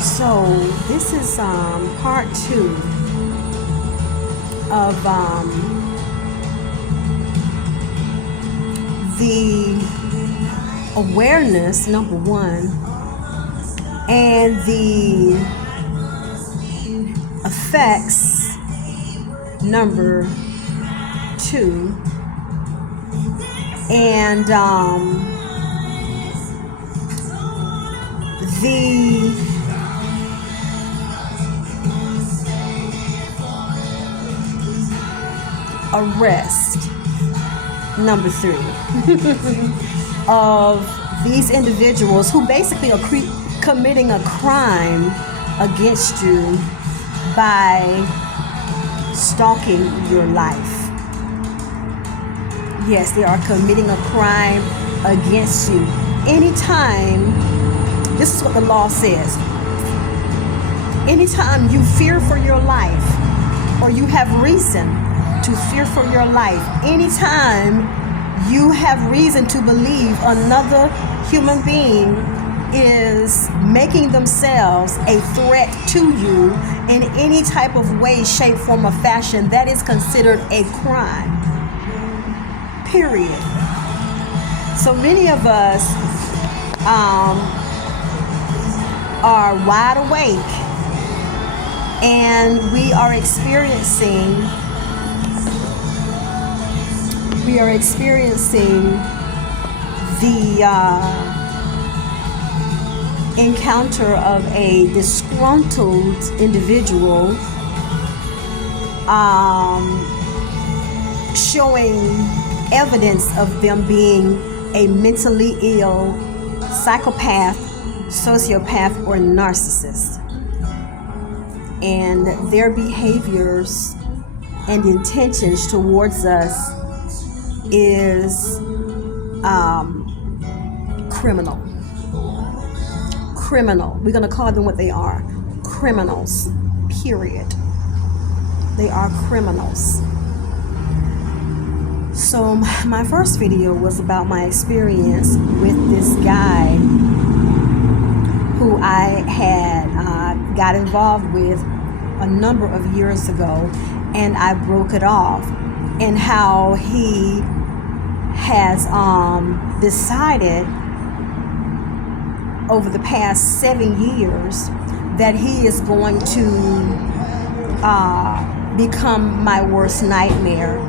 So this is part 2 of the awareness, number 1, and the effects, number 2, and the arrest, number 3, of these individuals who basically are committing a crime against you by stalking your life. Yes, they are committing a crime against you. Anytime, this is what the law says, anytime you fear for your life, or you have reason to fear for your life, anytime you have reason to believe another human being is making themselves a threat to you in any type of way, shape, form, or fashion, that is considered a crime. Period. So many of us are wide awake, and we are experiencing the encounter of a disgruntled individual showing evidence of them being a mentally ill psychopath, sociopath, or narcissist. And their behaviors and intentions towards us is criminal. We're going to call them what they are. Criminals. Period. They are criminals. So my first video was about my experience with this guy who I had got involved with a number of years ago, and I broke it off, and how he has decided over the past 7 years that he is going to become my worst nightmare,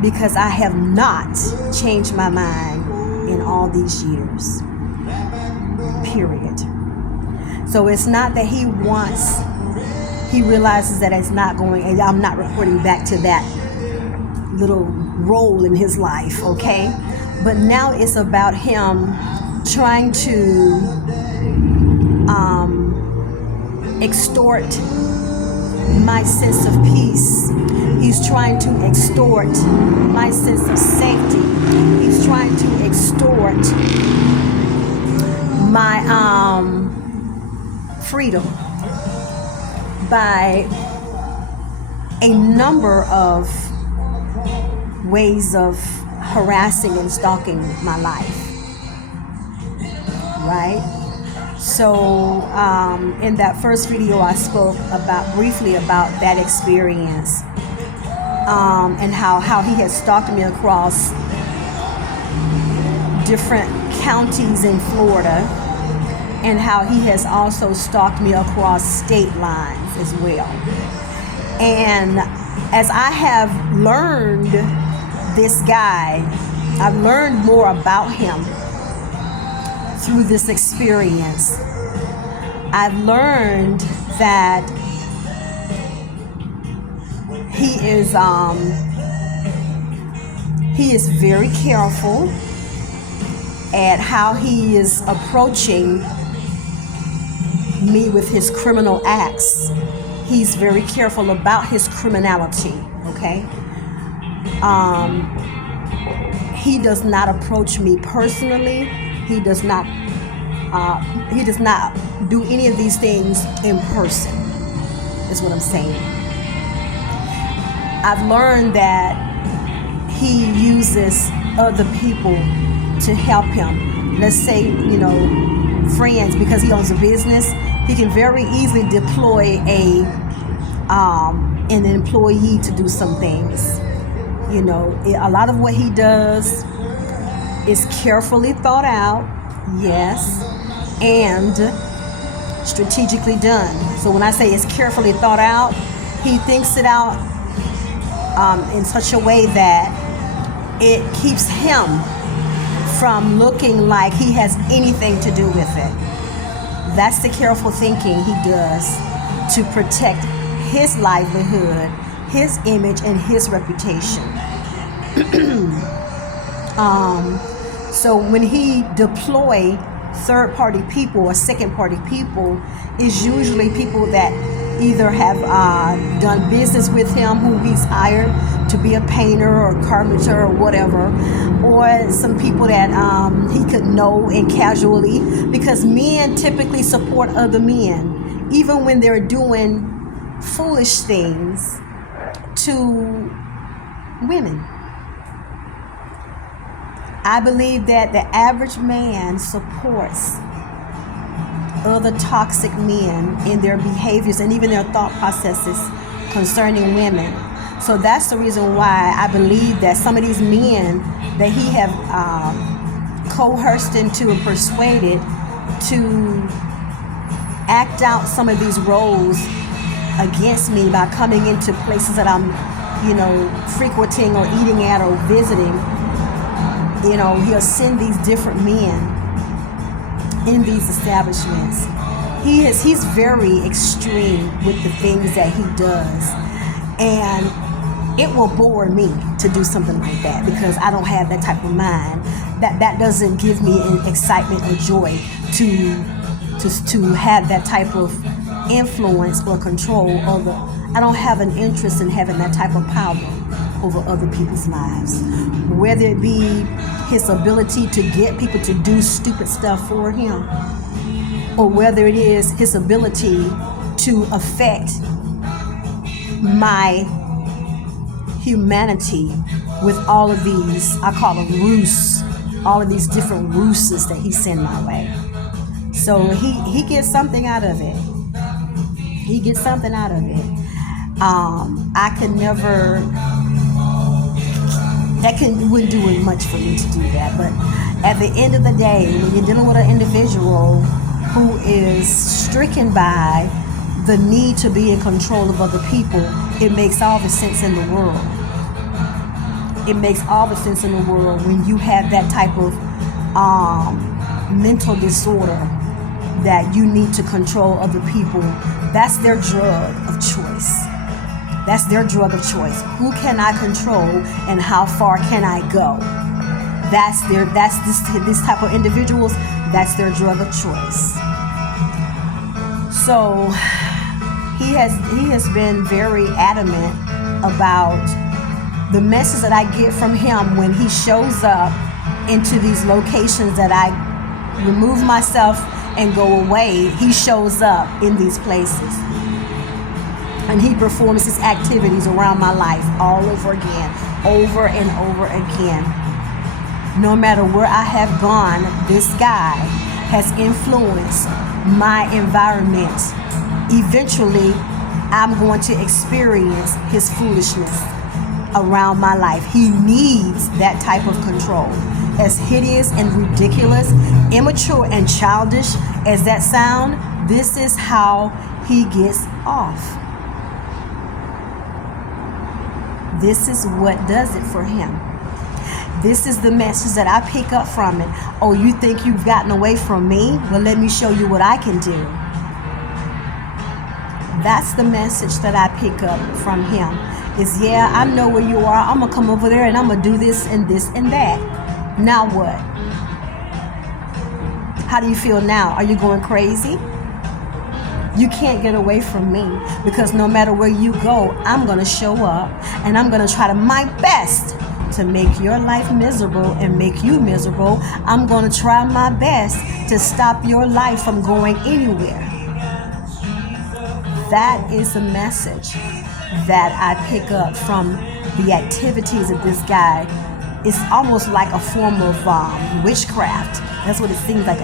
because I have not changed my mind in all these years. Period. So it's not that he realizes that it's not going, and I'm not reporting back to that little role in his life, okay? But now it's about him trying to extort my sense of peace. He's trying to extort my sense of safety. He's trying to extort my freedom by a number of ways of harassing and stalking my life. Right? So in that first video, I spoke briefly about that experience, and how he has stalked me across different counties in Florida, and how he has also stalked me across state lines as well. And as I have learned this guy, I've learned more about him through this experience. I've learned that he is very careful at how he is approaching me with his criminal acts. He's very careful about his criminality, okay? He does not approach me personally. He does not do any of these things in person, is what I'm saying. I've learned that he uses other people to help him. Let's say, friends because he owns a business. He can very easily deploy an employee to do some things. You know, a lot of what he does is carefully thought out, yes, and strategically done. So when I say it's carefully thought out, he thinks it out in such a way that it keeps him from looking like he has anything to do with it. That's the careful thinking he does to protect his livelihood, his image, and his reputation. So when he deploy third-party people or second-party people, is usually people that either have done business with him, who he's hired to be a painter or carpenter or whatever, or some people that he could know and casually, because men typically support other men, even when they're doing foolish things to women. I believe that the average man supports other toxic men in their behaviors and even their thought processes concerning women. So that's the reason why I believe that some of these men that he have coerced into and persuaded to act out some of these roles against me by coming into places that I'm, frequenting or eating at or visiting. He'll send these different men in these establishments. He's very extreme with the things that he does, and it will bore me to do something like that because I don't have that type of mind. That doesn't give me an excitement or joy to have that type of influence or control over. I don't have an interest in having that type of power over other people's lives, whether it be his ability to get people to do stupid stuff for him, or whether it is his ability to affect my humanity with all of these, I call them ruse, all of these different ruses that he send my way. So he gets something out of it. He gets something out of it. I could never, wouldn't do it much for me to do that. But at the end of the day, when you're dealing with an individual who is stricken by the need to be in control of other people, it makes all the sense in the world. It makes all the sense in the world when you have that type of mental disorder that you need to control other people. That's their drug of choice. That's their drug of choice. Who can I control and how far can I go? This type of individuals, that's their drug of choice. So he has been very adamant about the message that I get from him when he shows up into these locations that I remove myself and go away. He shows up in these places and he performs his activities around my life all over again, over and over again. No matter where I have gone, this guy has influenced my environment. Eventually, I'm going to experience his foolishness around my life. He needs that type of control. As hideous and ridiculous, immature and childish as that sound, this is how he gets off. This is what does it for him. This is the message that I pick up from it. Oh, you think you've gotten away from me? Well, let me show you what I can do. That's the message that I pick up from him. Is, yeah, I know where you are. I'm going to come over there and I'm going to do this and this and that. Now what? How do you feel now? Are you going crazy? You can't get away from me because no matter where you go, I'm going to show up and I'm going to try my best to make your life miserable and make you miserable. I'm going to try my best to stop your life from going anywhere. That is the message that I pick up from the activities of this guy. It's almost like a form of witchcraft. That's what it seems like.